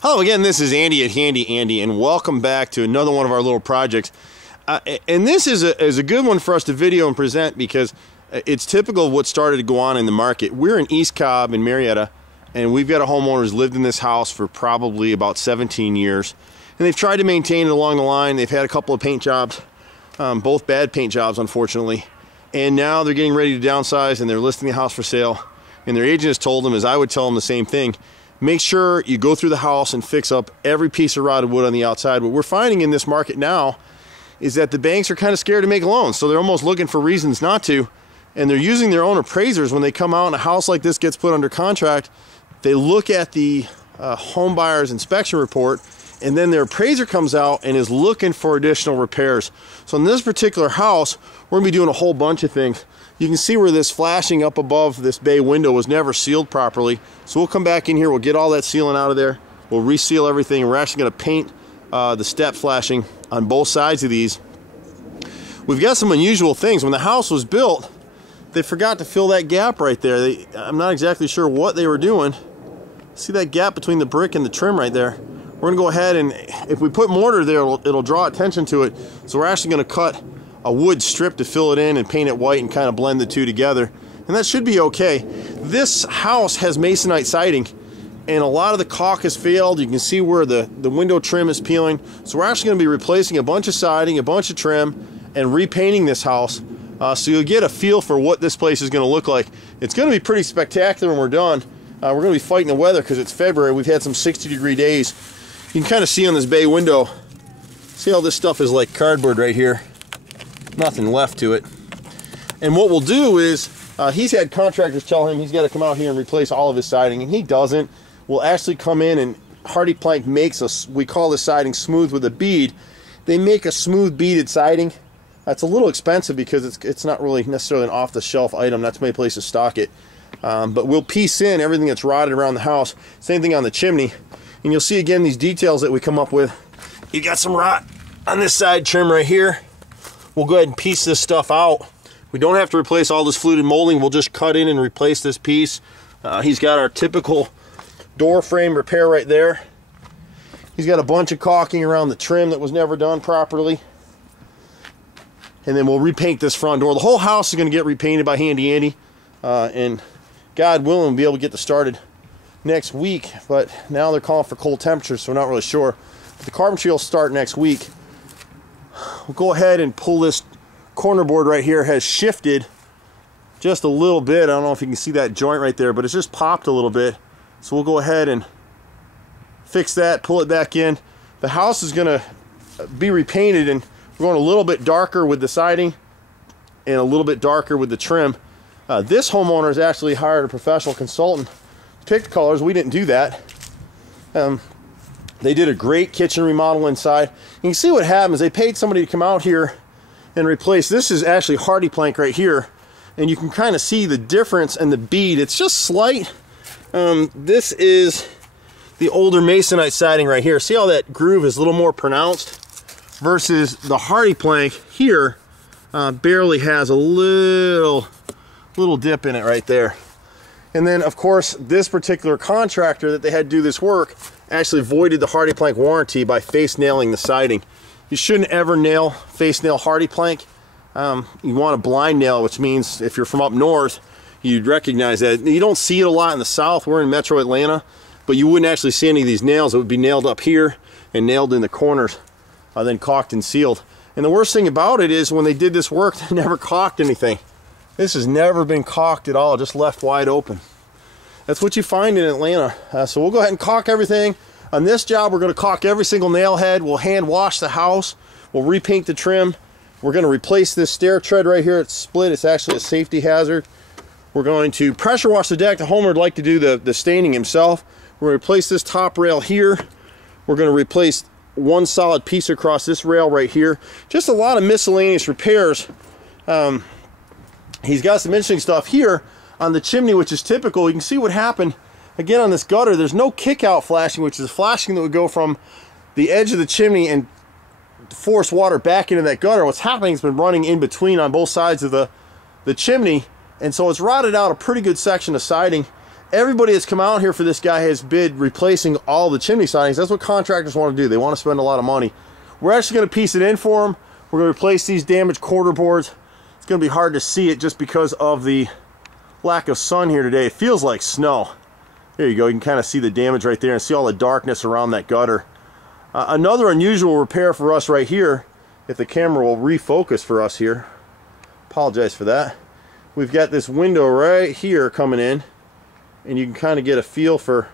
Hello again, this is Andy at Handy Andy, and welcome back to another one of our little projects. And this is a good one for us to video and present because it's typical of what started to go on in the market. We're in East Cobb in Marietta, and we've got a homeowner who's lived in this house for probably about 17 years. And they've tried to maintain it along the line. They've had a couple of paint jobs, both bad paint jobs, unfortunately. And now they're getting ready to downsize, and they're listing the house for sale. And their agent has told them, as I would tell them the same thing, make sure you go through the house and fix up every piece of rotted wood on the outside. What we're finding in this market now is that the banks are kind of scared to make loans, so they're almost looking for reasons not to, and they're using their own appraisers when they come out and a house like this gets put under contract. They look at the home buyer's inspection report, and then their appraiser comes out and is looking for additional repairs. So in this particular house, we're gonna be doing a whole bunch of things. You can see where this flashing up above this bay window was never sealed properly. So we'll come back in here, we'll get all that sealing out of there, we'll reseal everything, and we're actually gonna paint the step flashing on both sides of these. We've got some unusual things. When the house was built, they forgot to fill that gap right there. I'm not exactly sure what they were doing. See that gap between the brick and the trim right there? We're gonna go ahead, and if we put mortar there, it'll draw attention to it. So we're actually gonna cut a wood strip to fill it in and paint it white and kind of blend the two together. And that should be okay. This house has masonite siding, and a lot of the caulk has failed. You can see where the window trim is peeling. So we're actually gonna be replacing a bunch of siding, a bunch of trim, and repainting this house. So you'll get a feel for what this place is gonna look like. It's gonna be pretty spectacular when we're done. We're gonna be fighting the weather because it's February. We've had some 60-degree days. You can kind of see on this bay window, see how this stuff is like cardboard right here. Nothing left to it. And what we'll do is, he's had contractors tell him he's got to come out here and replace all of his siding, and he doesn't. We'll actually come in, and HardiePlank makes us, we call this siding smooth with a bead. They make a smooth beaded siding. That's a little expensive because it's not really necessarily an off-the-shelf item. Not too many places stock it. But we'll piece in everything that's rotted around the house. Same thing on the chimney. And you'll see again these details that we come up with. You got some rot on this side trim right here. We'll go ahead and piece this stuff out. We don't have to replace all this fluted molding. We'll just cut in and replace this piece. He's got our typical door frame repair right there. He's got a bunch of caulking around the trim that was never done properly. And then we'll repaint this front door. The whole house is going to get repainted by Handy Andy. And God willing, we'll be able to get this started next week. But now they're calling for cold temperatures, so we're not really sure. But the carpentry will start next week. We'll go ahead and pull this corner board right here. Has shifted just a little bit. I don't know if you can see that joint right there, but it's just popped a little bit. So we'll go ahead and fix that, pull it back in. The house is going to be repainted, and we're going a little bit darker with the siding and a little bit darker with the trim. This homeowner has actually hired a professional consultant to pick the colors. We didn't do that. They did a great kitchen remodel inside. You can see what happens. They paid somebody to come out here and replace. This is actually HardiePlank right here, and you can kind of see the difference in the bead. It's just slight. This is the older masonite siding right here. See how that groove is a little more pronounced versus the HardiePlank here barely has a little dip in it right there. And then, of course, this particular contractor that they had to do this work actually voided the HardiePlank warranty by face nailing the siding. You shouldn't ever face nail HardiePlank. You want a blind nail, which means if you're from up north, you'd recognize that. You don't see it a lot in the south. We're in metro Atlanta, but you wouldn't actually see any of these nails. It would be nailed up here and nailed in the corners, then caulked and sealed. And the worst thing about it is when they did this work, they never caulked anything. This has never been caulked at all, just left wide open. That's what you find in Atlanta. So we'll go ahead and caulk everything. On this job, we're going to caulk every single nail head. We'll hand wash the house. We'll repaint the trim. We're going to replace this stair tread right here. It's split. It's actually a safety hazard. We're going to pressure wash the deck. The homeowner would like to do the staining himself. We're going to replace this top rail here. We're going to replace one solid piece across this rail right here. Just a lot of miscellaneous repairs. He's got some interesting stuff here on the chimney, which is typical. You can see what happened again on this gutter. There's no kick out flashing, which is flashing that would go from the edge of the chimney and force water back into that gutter. What's happening has been running in between on both sides of the chimney, and so it's rotted out a pretty good section of siding. everybody that's come out here for this guy has bid replacing all the chimney sidings. That's what contractors want to do. They want to spend a lot of money. We're actually going to piece it in for them. We're going to replace these damaged quarter boards. It's going to be hard to see it just because of the lack of sun here today. It feels like snow. There you go. You can kind of see the damage right there and see all the darkness around that gutter. Another unusual repair for us right here, if the camera will refocus for us here. Apologize for that. We've got this window right here coming in, and you can kind of get a feel for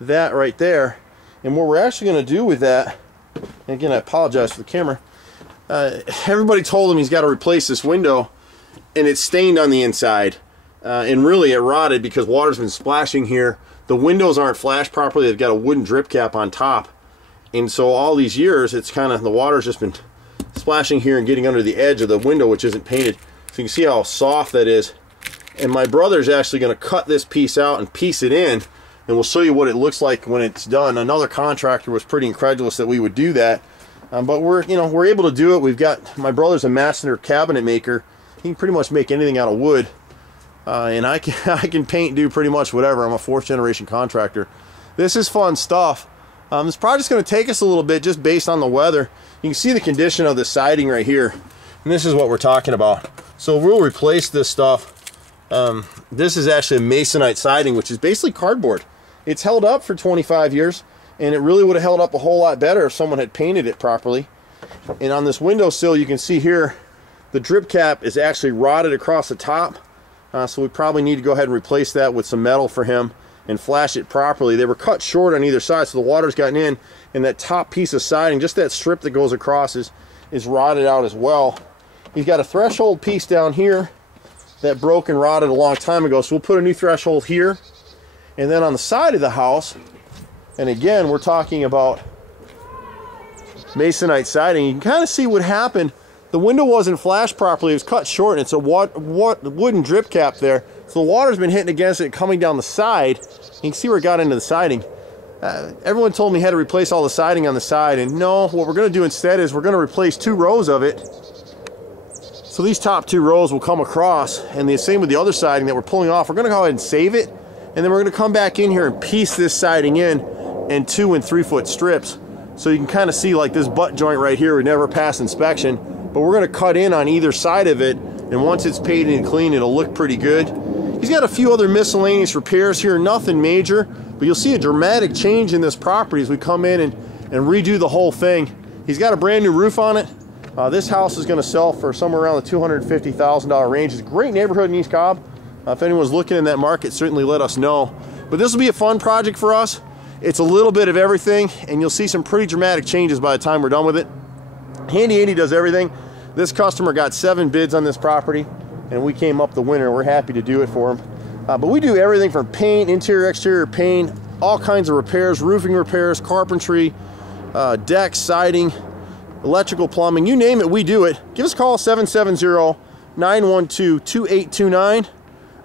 that right there. And what we're actually going to do with that, and again, I apologize for the camera, everybody told him he's got to replace this window, and it's stained on the inside. And really it rotted because water's been splashing here. The windows aren't flashed properly. They've got a wooden drip cap on top. And so all these years, it's kind of, the water's just been splashing here and getting under the edge of the window, which isn't painted. So you can see how soft that is. And my brother's actually going to cut this piece out and piece it in, and we'll show you what it looks like when it's done. Another contractor was pretty incredulous that we would do that. But we're able to do it. We've got, my brother's a master cabinet maker. He can pretty much make anything out of wood. And I can paint, do pretty much whatever. I'm a 4th generation contractor. This is fun stuff. This project's going to take us a little bit just based on the weather. You can see the condition of the siding right here. And this is what we're talking about. So we'll replace this stuff. This is actually a masonite siding, which is basically cardboard. It's held up for 25 years, and it really would have held up a whole lot better if someone had painted it properly. And on this windowsill, you can see here, the drip cap is actually rotted across the top. So we probably need to go ahead and replace that with some metal for him and flash it properly. They were cut short on either side, so the water's gotten in, and that top piece of siding, just that strip that goes across, is rotted out as well. He's got a threshold piece down here that broke and rotted a long time ago, so we'll put a new threshold here. And then on the side of the house, and again, we're talking about masonite siding, you can kind of see what happened. The window wasn't flashed properly. It was cut short, and it's a wooden drip cap there. So the water's been hitting against it, coming down the side. You can see where it got into the siding. Everyone told me I had to replace all the siding on the side, and no, what we're going to do instead is we're going to replace 2 rows of it. So these top 2 rows will come across, and the same with the other siding that we're pulling off. We're going to go ahead and save it, and then we're going to come back in here and piece this siding in 2 and 3 foot strips. So you can kind of see, like, this butt joint right here would never pass inspection. But we're going to cut in on either side of it, and once it's painted and clean, it'll look pretty good. He's got a few other miscellaneous repairs here, nothing major, but you'll see a dramatic change in this property as we come in and redo the whole thing. He's got a brand new roof on it. This house is going to sell for somewhere around the $250,000 range. It's a great neighborhood in East Cobb. If anyone's looking in that market, certainly let us know. But this will be a fun project for us. It's a little bit of everything, and you'll see some pretty dramatic changes by the time we're done with it. Handy Andy does everything. This customer got 7 bids on this property, and we came up the winner. We're happy to do it for him. But we do everything from paint, interior, exterior paint, all kinds of repairs, roofing repairs, carpentry, decks, siding, electrical, plumbing, you name it, we do it. Give us a call, 770-912-2829.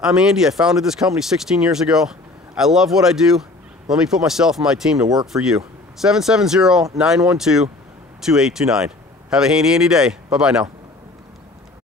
I'm Andy. I founded this company 16 years ago. I love what I do. Let me put myself and my team to work for you. 770-912-2829. Have a handy, Andy day. Bye-bye now.